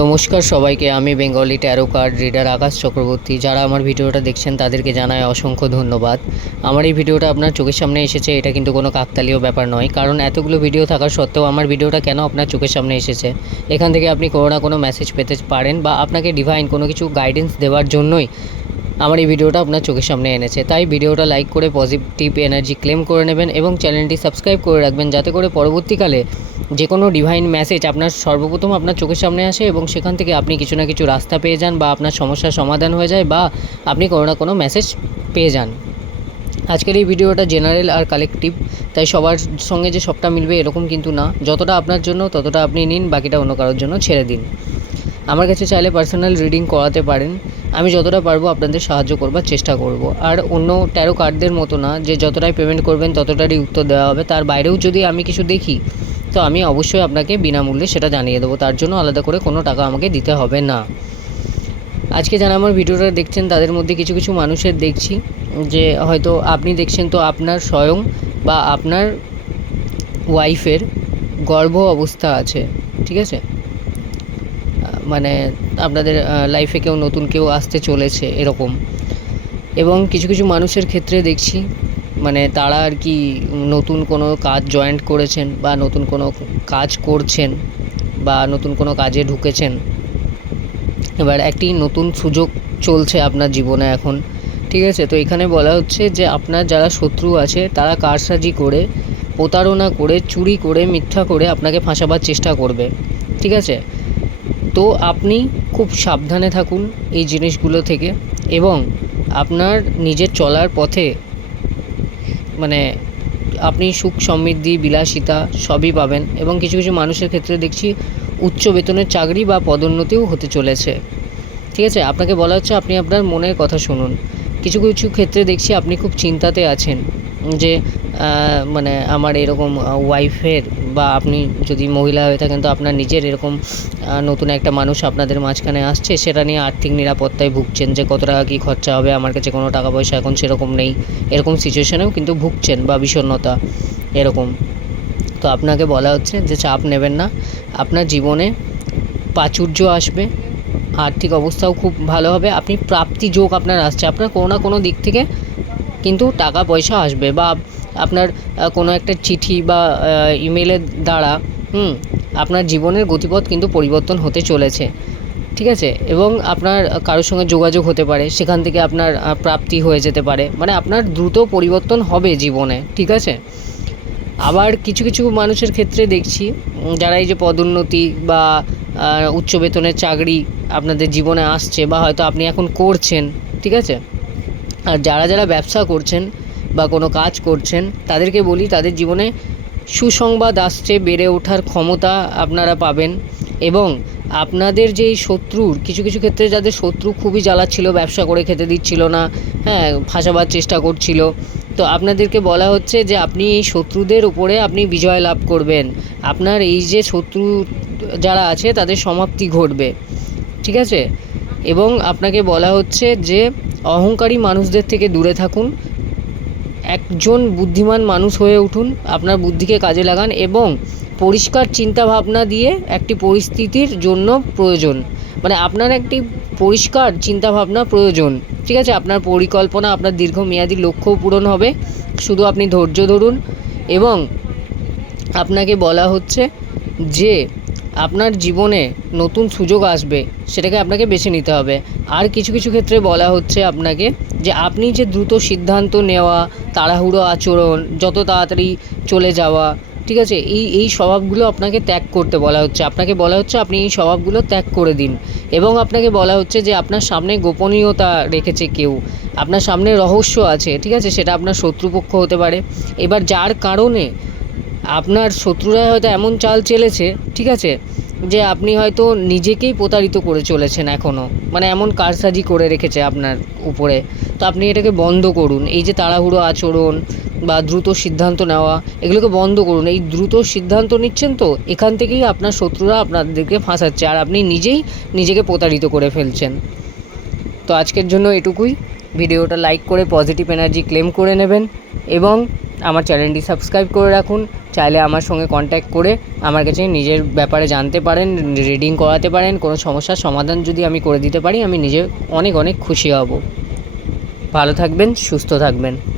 নমস্কার সবাইকে, আমি Bengali tarot card reader Akash Chakraborty. যারা আমার ভিডিওটা দেখছেন, তাদেরকে জানায় অসংখ্য ধন্যবাদ। আমার এই ভিডিওটা আপনার চোখের সামনে এসেছে, এটা কিন্তু কোনো কাকতালীয় ব্যাপার নয়। কারণ এতগুলো ভিডিও থাকা সত্ত্বেও আমার ভিডিওটা কেন আপনার চোখের সামনে এসেছে? এখান থেকে আপনি কোনো না কোনো মেসেজ পেতে পারেন বা আপনাকে ডিভাইন কোনো কিছু গাইডেন্স দেওয়ার জন্যই আমার এই ভিডিওটা আপনার চোখের সামনে এনেছে। তাই ভিডিওটা লাইক করে পজিটিভ এনার্জি ক্লেম করে নেবেন এবং চ্যানেলটি সাবস্ক্রাইব করে রাখবেন যাতে করে পরবর্তীকালে যে কোনো ডিভাইন মেসেজ আপনার সর্বপ্রথম আপনার চোখের সামনে আসে এবং সেখান থেকে আপনি কিছু না কিছু রাস্তা পেয়ে যান বা আপনার সমস্যার সমাধান হয়ে যায় বা আপনি কোনো না কোনো মেসেজ পেয়ে যান। আজকের এই ভিডিওটা জেনারেল আর কালেকটিভ তাই সবার সঙ্গে যে সবটা মিলবে এরকম কিন্তু না। যতটা আপনার জন্য, ততটা আপনি নিন, বাকিটা অন্য কারোর জন্য ছেড়ে দিন। আমার কাছে চাইলে পার্সোনাল রিডিং করাতে পারেন। আমি যতটা পারব আপনাদের সাহায্য করবার চেষ্টা করব। আর অন্য ট্যারো কার্ডদের মতো না, যে যতটাই পেমেন্ট করবেন, ততটারই উত্তর দেওয়া হবে। তার বাইরেও যদি আমি কিছু দেখি, তো আমি অবশ্যই আপনাকে বিনামূল্যে সেটা জানিয়ে দেবো। তার জন্য আলাদা করে কোনো টাকা আমাকে দিতে হবে না। আজকে যারা আমার ভিডিওটা দেখছেন, তাদের মধ্যে কিছু কিছু মানুষের দেখছি, যে হয়তো আপনি দেখছেন তো আপনার স্বয়ং বা আপনার ওয়াইফের গর্ভ অবস্থা আছে, ঠিক আছে? মানে আপনাদের লাইফে কেউ নতুন কেউ আসতে চলেছে এরকম। এবং কিছু কিছু মানুষের ক্ষেত্রে দেখছি মানে তারা আর কি নতুন কোনো কাজ জয়েন্ট করেছেন বা নতুন কোনো কাজ করছেন বা নতুন কোনো কাজে ঢুকেছেন। এবার একটি নতুন সুযোগ চলছে আপনার জীবনে এখন, ঠিক আছে? তো এখানে বলা হচ্ছে যে আপনার যারা শত্রু আছে, তারা কারসাজি করে, প্রতারণা করে, চুরি করে, মিথ্যা করে আপনাকে ফাঁসাবার চেষ্টা করবে, ঠিক আছে? তো আপনি খুব সাবধানে থাকুন এই জিনিসগুলো থেকে এবং আপনার নিজের চলার পথে মানে আপনি সুখ সমৃদ্ধি, বিলাসিতা সবই পাবেন এবং কিছু কিছু মানুষের ক্ষেত্রে দেখছি উচ্চ বেতনের চাকরি বা পদোন্নতিও হতে চলেছে। ঠিক আছে? আপনাকে বলা হচ্ছে আপনি আপনার মনের কথা শুনুন। কিছু কিছু ক্ষেত্রে দেখছি আপনি খুব চিন্তাতে আছেন। যে মানে আমার এরকম ওয়াইফের বা আপনি যদি মহিলা হয়ে থাকেন, তো আপনার নিজের এরকম নতুন একটা মানুষ আপনাদের মাঝখানে আসছে, সেটা নিয়ে আর্থিক নিরাপত্তায় ভুগছেন যে কত টাকা কী খরচা হবে, আমার কাছে কোনো টাকা পয়সা এখন সেরকম নেই। এরকম সিচুয়েশনেও কিন্তু ভুগছেন বা বিষণ্ণতা এরকম। তো আপনাকে বলা হচ্ছে যে চাপ নেবেন না। আপনার জীবনে প্রাচুর্য আসবে, আর্থিক অবস্থাও খুব ভালো হবে, আপনি প্রাপ্তি যোগ আপনার আসছে। আপনার কোনো না কোনো দিক থেকে কিন্তু টাকা পয়সা আসবে বা আপনার কোনো একটা চিঠি বা ইমেলের দ্বারা, হুম, আপনার জীবনের গতিপথ কিন্তু পরিবর্তন হতে চলেছে। ঠিক আছে? এবং আপনার কারোর সঙ্গে যোগাযোগ হতে পারে, সেখান থেকে আপনার প্রাপ্তি হয়ে যেতে পারে। মানে আপনার দ্রুত পরিবর্তন হবে জীবনে। ঠিক আছে? আবার কিছু কিছু মানুষের ক্ষেত্রে দেখছি যারা এই যে পদোন্নতি বা উচ্চ বেতনের চাকরি আপনাদের জীবনে আসছে বা হয়তো আপনি এখন করছেন। ঠিক আছে? আর যারা যারা ব্যবসা করছেন বা কোনো কাজ করছেন, তাদেরকে বলি তাদের জীবনে সুসংবাদ আসছে, বেড়ে ওঠার ক্ষমতা আপনারা পাবেন এবং আপনাদের যে এই শত্রুর, কিছু কিছু ক্ষেত্রে যাদের শত্রু খুবই জ্বালাচ্ছিল ব্যবসা করে খেতে দিচ্ছিল না হ্যাঁ ফাঁসাবার চেষ্টা করছিল। তো আপনাদেরকে বলা হচ্ছে যে আপনি এই শত্রুদের উপরে আপনি বিজয় লাভ করবেন। আপনার এই যে শত্রু যারা আছে, তাদের সমাপ্তি ঘটবে। ঠিক আছে? এবং আপনাকে বলা হচ্ছে যে অহংকারী মানুষদের থেকে দূরে থাকুন। একজন বুদ্ধিমান মানুষ হয়ে উঠুন, আপনার বুদ্ধিকে কাজে লাগান এবং পরিষ্কার চিন্তা ভাবনা দিয়ে একটি পরিস্থিতির জন্য প্রয়োজন। মানে আপনার একটি পরিষ্কার চিন্তা ভাবনা প্রয়োজন। ঠিক আছে? আপনার পরিকল্পনা, আপনার দীর্ঘমেয়াদী লক্ষ্য পূরণ হবে। শুধু আপনি ধৈর্য ধরুন এবং আপনাকে বলা হচ্ছে যে আপনার জীবনে নতুন সুযোগ আসবে, সেটাকে আপনাকে বেছে নিতে হবে। আর কিছু কিছু ক্ষেত্রে বলা হচ্ছে আপনাকে যে আপনি যে দ্রুত সিদ্ধান্ত নেওয়া, তাড়াহুড়ো আচরণ, যত তাড়াতাড়ি চলে যাওয়া, ঠিক আছে, এই এই স্বভাবগুলো আপনাকে ত্যাগ করতে বলা হচ্ছে। আপনাকে বলা হচ্ছে আপনি এই স্বভাবগুলো ত্যাগ করে দিন। এবং আপনাকে বলা হচ্ছে যে আপনার সামনে গোপনীয়তা রেখেছে কেউ। আপনার সামনে রহস্য আছে, ঠিক আছে, সেটা আপনার শত্রুপক্ষ হতে পারে। এবার যার কারণে আপনার শত্রুরা হয়তো এমন চাল চেলেছে, ঠিক আছে, যে আপনি হয়তো নিজেকেই প্রতারিত করে চলেছেন এখনও মানে এমন কারসাজি করে রেখেছে আপনার উপরে। তো আপনি এটাকে বন্ধ করুন। এই যে তাড়াহুড়ো আচরণ বা দ্রুত সিদ্ধান্ত নেওয়া, এগুলোকে বন্ধ করুন। এই দ্রুত সিদ্ধান্ত নিচ্ছেন তো, এখান থেকেই আপনার শত্রুরা আপনাদেরকে ফাঁসাচ্ছে। আর আপনি নিজেই নিজেকে প্রতারিত করে ফেলছেন। তো আজকের জন্য এটুকুই। ভিডিওটা লাইক করে পজিটিভ এনার্জি ক্লেম করে নেবেন এবং আমার চ্যানেলটি সাবস্ক্রাইব করে রাখুন। চাইলে আমার সঙ্গে কন্ট্যাক্ট করে আমার কাছে নিজের ব্যাপারে জানতে পারেন রিডিং করাতে পারেন। কোনো সমস্যার সমাধান যদি আমি করে দিতে পারি, আমি নিজে অনেক অনেক খুশি হব। ভালো থাকবেন, সুস্থ থাকবেন।